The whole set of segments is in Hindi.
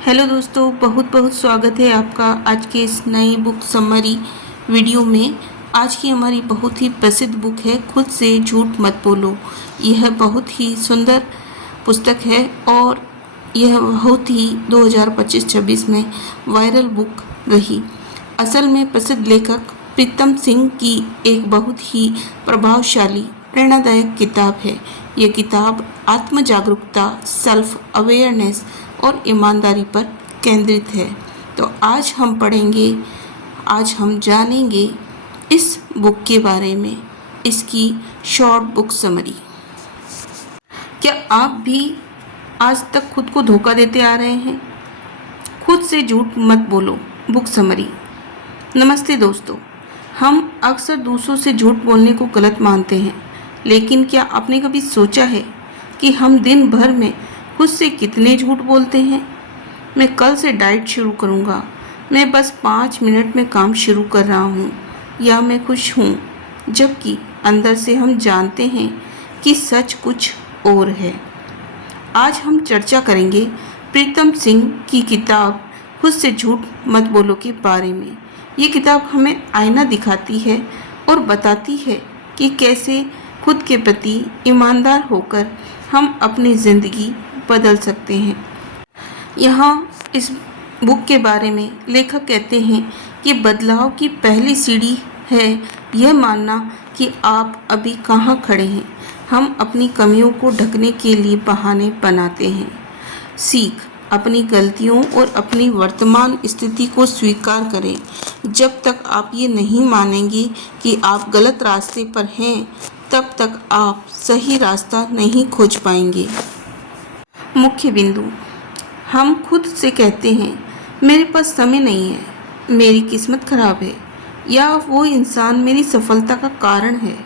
हेलो दोस्तों, बहुत बहुत स्वागत है आपका आज के इस नई बुक समरी वीडियो में। आज की हमारी बहुत ही प्रसिद्ध बुक है खुद से झूठ मत बोलो। यह बहुत ही सुंदर पुस्तक है और यह बहुत ही 2025-26 में वायरल बुक रही। असल में प्रसिद्ध लेखक प्रीतम सिंह की एक बहुत ही प्रभावशाली प्रेरणादायक किताब है। यह किताब आत्म जागरूकता, सेल्फ अवेयरनेस और ईमानदारी पर केंद्रित है। तो आज हम पढ़ेंगे, आज हम जानेंगे इस बुक के बारे में, इसकी शॉर्ट बुक समरी। क्या आप भी आज तक खुद को धोखा देते आ रहे हैं? खुद से झूठ मत बोलो बुक समरी। नमस्ते दोस्तों, हम अक्सर दूसरों से झूठ बोलने को गलत मानते हैं, लेकिन क्या आपने कभी सोचा है कि हम दिन भर में खुद से कितने झूठ बोलते हैं? मैं कल से डाइट शुरू करूँगा, मैं बस 5 मिनट में काम शुरू कर रहा हूँ, या मैं खुश हूँ, जबकि अंदर से हम जानते हैं कि सच कुछ और है। आज हम चर्चा करेंगे प्रीतम सिंह की किताब खुद से झूठ मत बोलो के बारे में। ये किताब हमें आईना दिखाती है और बताती है कि कैसे खुद के प्रति ईमानदार होकर हम अपनी ज़िंदगी बदल सकते हैं। यहाँ इस बुक के बारे में लेखक कहते हैं कि बदलाव की पहली सीढ़ी है यह मानना कि आप अभी कहाँ खड़े हैं। हम अपनी कमियों को ढकने के लिए बहाने बनाते हैं। सीख, अपनी गलतियों और अपनी वर्तमान स्थिति को स्वीकार करें। जब तक आप ये नहीं मानेंगे कि आप गलत रास्ते पर हैं, तब तक आप सही रास्ता नहीं खोज पाएंगे। मुख्य बिंदु, हम खुद से कहते हैं मेरे पास समय नहीं है, मेरी किस्मत खराब है, या वो इंसान मेरी सफलता का कारण है।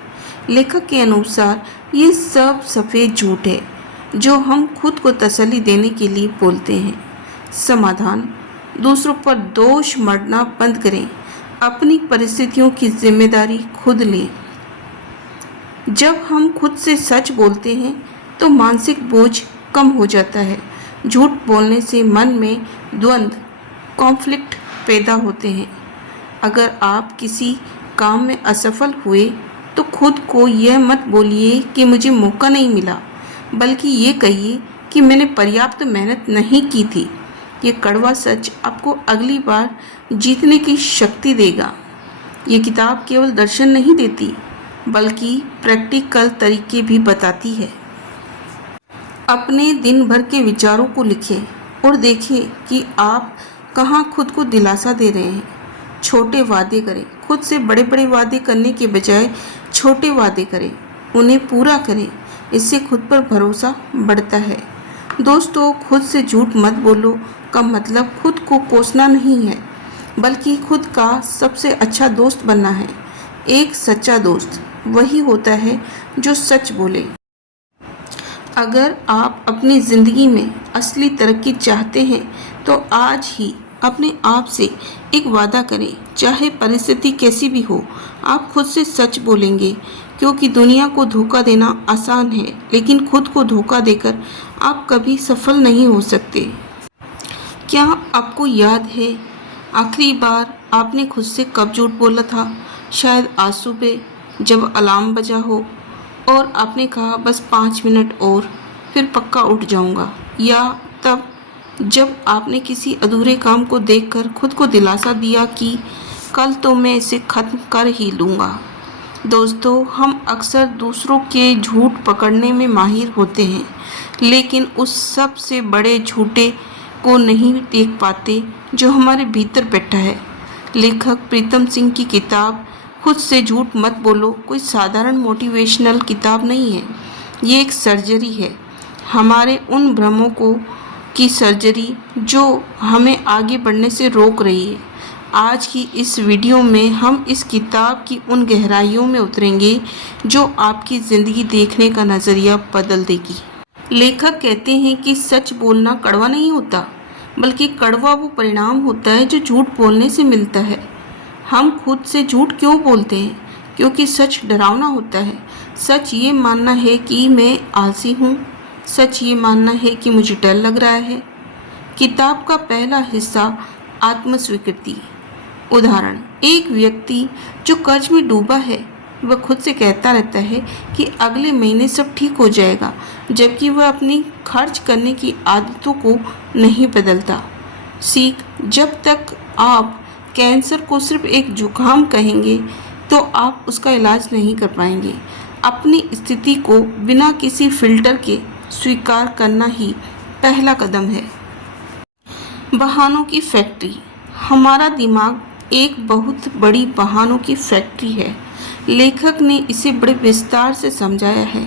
लेखक के अनुसार ये सब सफ़ेद झूठ है जो हम खुद को तसल्ली देने के लिए बोलते हैं। समाधान, दूसरों पर दोष मढ़ना बंद करें, अपनी परिस्थितियों की जिम्मेदारी खुद लें। जब हम खुद से सच बोलते हैं तो मानसिक बोझ कम हो जाता है। झूठ बोलने से मन में द्वंद्व, कॉन्फ्लिक्ट पैदा होते हैं। अगर आप किसी काम में असफल हुए तो खुद को यह मत बोलिए कि मुझे मौका नहीं मिला, बल्कि ये कहिए कि मैंने पर्याप्त मेहनत नहीं की थी। ये कड़वा सच आपको अगली बार जीतने की शक्ति देगा। ये किताब केवल दर्शन नहीं देती, बल्कि प्रैक्टिकल तरीके भी बताती है। अपने दिन भर के विचारों को लिखें और देखें कि आप कहाँ खुद को दिलासा दे रहे हैं। छोटे वादे करें, खुद से बड़े बड़े वादे करने के बजाय छोटे वादे करें, उन्हें पूरा करें। इससे खुद पर भरोसा बढ़ता है। दोस्तों, खुद से झूठ मत बोलो का मतलब खुद को कोसना नहीं है, बल्कि खुद का सबसे अच्छा दोस्त बनना है। एक सच्चा दोस्त वही होता है जो सच बोले। अगर आप अपनी ज़िंदगी में असली तरक्की चाहते हैं तो आज ही अपने आप से एक वादा करें, चाहे परिस्थिति कैसी भी हो, आप खुद से सच बोलेंगे। क्योंकि दुनिया को धोखा देना आसान है, लेकिन खुद को धोखा देकर आप कभी सफल नहीं हो सकते। क्या आपको याद है आखिरी बार आपने खुद से कब झूठ बोला था? शायद आज सुबह जब अलार्म बजा हो और आपने कहा बस 5 मिनट और फिर पक्का उठ जाऊंगा, या तब जब आपने किसी अधूरे काम को देखकर खुद को दिलासा दिया कि कल तो मैं इसे ख़त्म कर ही लूँगा। दोस्तों, हम अक्सर दूसरों के झूठ पकड़ने में माहिर होते हैं, लेकिन उस सबसे बड़े झूठे को नहीं देख पाते जो हमारे भीतर बैठा है। लेखक प्रीतम सिंह की किताब खुद से झूठ मत बोलो कोई साधारण मोटिवेशनल किताब नहीं है। ये एक सर्जरी है, हमारे उन भ्रमों की सर्जरी जो हमें आगे बढ़ने से रोक रही है। आज की इस वीडियो में हम इस किताब की उन गहराइयों में उतरेंगे जो आपकी ज़िंदगी देखने का नज़रिया बदल देगी। लेखक कहते हैं कि सच बोलना कड़वा नहीं होता, बल्कि कड़वा वो परिणाम होता है जो झूठ बोलने से मिलता है। हम खुद से झूठ क्यों बोलते हैं? क्योंकि सच डरावना होता है। सच ये मानना है कि मैं आलसी हूँ, सच ये मानना है कि मुझे डर लग रहा है, किताब का पहला हिस्सा आत्मस्वीकृति। उदाहरण, एक व्यक्ति जो कर्ज में डूबा है वह खुद से कहता रहता है कि अगले महीने सब ठीक हो जाएगा, जबकि वह अपनी खर्च करने की आदतों को नहीं बदलता। सीख, जब तक आप कैंसर को सिर्फ एक जुकाम कहेंगे तो आप उसका इलाज नहीं कर पाएंगे। अपनी स्थिति को बिना किसी फिल्टर के स्वीकार करना ही पहला कदम है। बहानों की फैक्ट्री। हमारा दिमाग एक बहुत बड़ी बहानों की फैक्ट्री है। लेखक ने इसे बड़े विस्तार से समझाया है।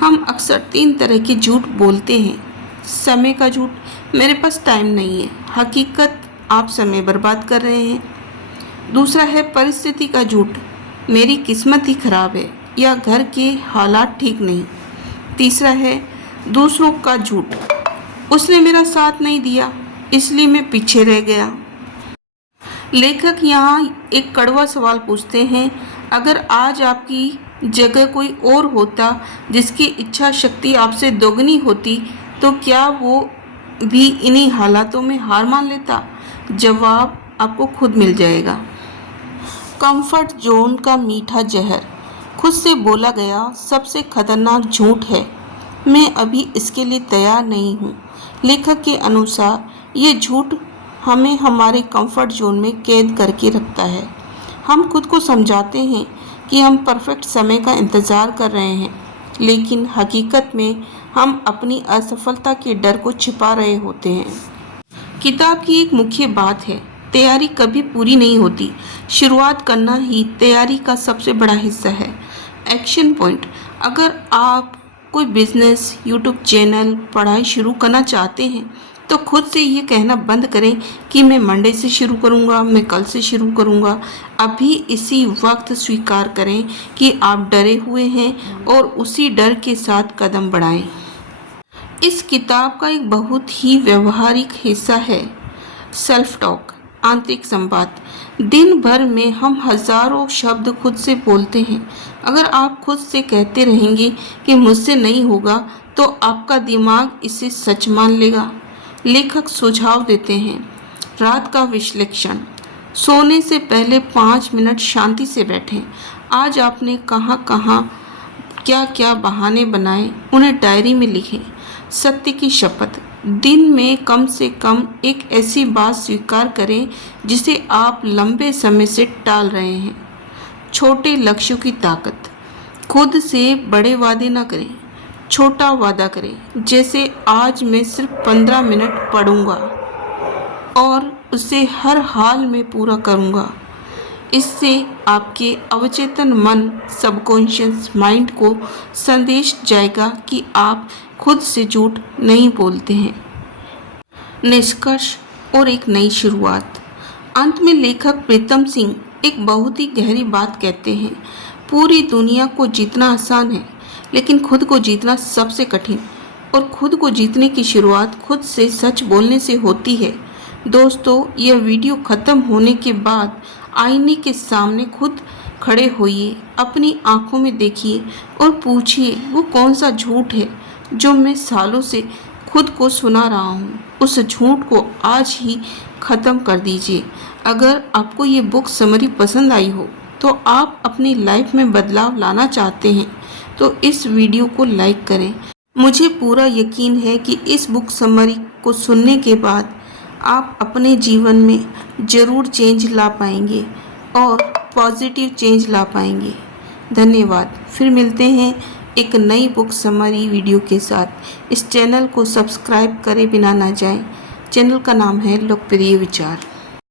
हम अक्सर 3 तरह के झूठ बोलते हैं। समय का झूठ, मेरे पास टाइम नहीं है। हकीकत, आप समय बर्बाद कर रहे हैं। दूसरा है परिस्थिति का झूठ, मेरी किस्मत ही खराब है या घर के हालात ठीक नहीं। तीसरा है दूसरों का झूठ, उसने मेरा साथ नहीं दिया इसलिए मैं पीछे रह गया। लेखक यहाँ एक कड़वा सवाल पूछते हैं, अगर आज आपकी जगह कोई और होता जिसकी इच्छा शक्ति आपसे दोगुनी होती तो क्या वो भी इन्हीं हालातों में हार मान लेता? जवाब आपको खुद मिल जाएगा। कंफर्ट जोन का मीठा जहर। खुद से बोला गया सबसे खतरनाक झूठ है, मैं अभी इसके लिए तैयार नहीं हूँ। लेखक के अनुसार ये झूठ हमें हमारे कंफर्ट जोन में कैद करके रखता है। हम खुद को समझाते हैं कि हम परफेक्ट समय का इंतज़ार कर रहे हैं, लेकिन हकीकत में हम अपनी असफलता के डर को छिपा रहे होते हैं। किताब की एक मुख्य बात है, तैयारी कभी पूरी नहीं होती, शुरुआत करना ही तैयारी का सबसे बड़ा हिस्सा है। एक्शन पॉइंट, अगर आप कोई बिजनेस, यूट्यूब चैनल, पढ़ाई शुरू करना चाहते हैं तो खुद से ये कहना बंद करें कि मैं मंडे से शुरू करूँगा, मैं कल से शुरू करूँगा। अभी इसी वक्त स्वीकार करें कि आप डरे हुए हैं और उसी डर के साथ कदम बढ़ाएं। इस किताब का एक बहुत ही व्यवहारिक हिस्सा है सेल्फ टॉक, आंतरिक संवाद। दिन भर में हम हजारों शब्द खुद से बोलते हैं। अगर आप खुद से कहते रहेंगे कि मुझसे नहीं होगा तो आपका दिमाग इसे सच मान लेगा। लेखक सुझाव देते हैं, रात का विश्लेषण। सोने से पहले 5 मिनट शांति से बैठें। आज आपने कहाँ कहाँ क्या क्या बहाने बनाए उन्हें डायरी में लिखें। सत्य की शपथ, दिन में कम से कम एक ऐसी बात स्वीकार करें जिसे आप लंबे समय से टाल रहे हैं। छोटे लक्ष्यों की ताकत, खुद से बड़े वादे न करें, छोटा वादा करें, जैसे आज मैं सिर्फ 15 मिनट पढ़ूंगा और उसे हर हाल में पूरा करूंगा। इससे आपके अवचेतन मन, सबकॉन्शियस माइंड को संदेश जाएगा कि आप खुद से झूठ नहीं बोलते हैं। निष्कर्ष और एक नई शुरुआत। अंत में लेखक प्रीतम सिंह एक बहुत ही गहरी बात कहते हैं, पूरी दुनिया को जीतना आसान है लेकिन खुद को जीतना सबसे कठिन, और खुद को जीतने की शुरुआत खुद से सच बोलने से होती है। दोस्तों, यह वीडियो ख़त्म होने के बाद आईने के सामने खुद खड़े होइए, अपनी आंखों में देखिए और पूछिए वो कौन सा झूठ है जो मैं सालों से खुद को सुना रहा हूँ। उस झूठ को आज ही ख़त्म कर दीजिए। अगर आपको ये बुक समरी पसंद आई हो तो आप अपनी लाइफ में बदलाव लाना चाहते हैं तो इस वीडियो को लाइक करें। मुझे पूरा यकीन है कि इस बुक समरी को सुनने के बाद आप अपने जीवन में ज़रूर चेंज ला पाएंगे और पॉजिटिव चेंज ला पाएंगे। धन्यवाद। फिर मिलते हैं एक नई बुक समरी वीडियो के साथ। इस चैनल को सब्सक्राइब करे बिना ना जाएं। चैनल का नाम है लोकप्रिय विचार।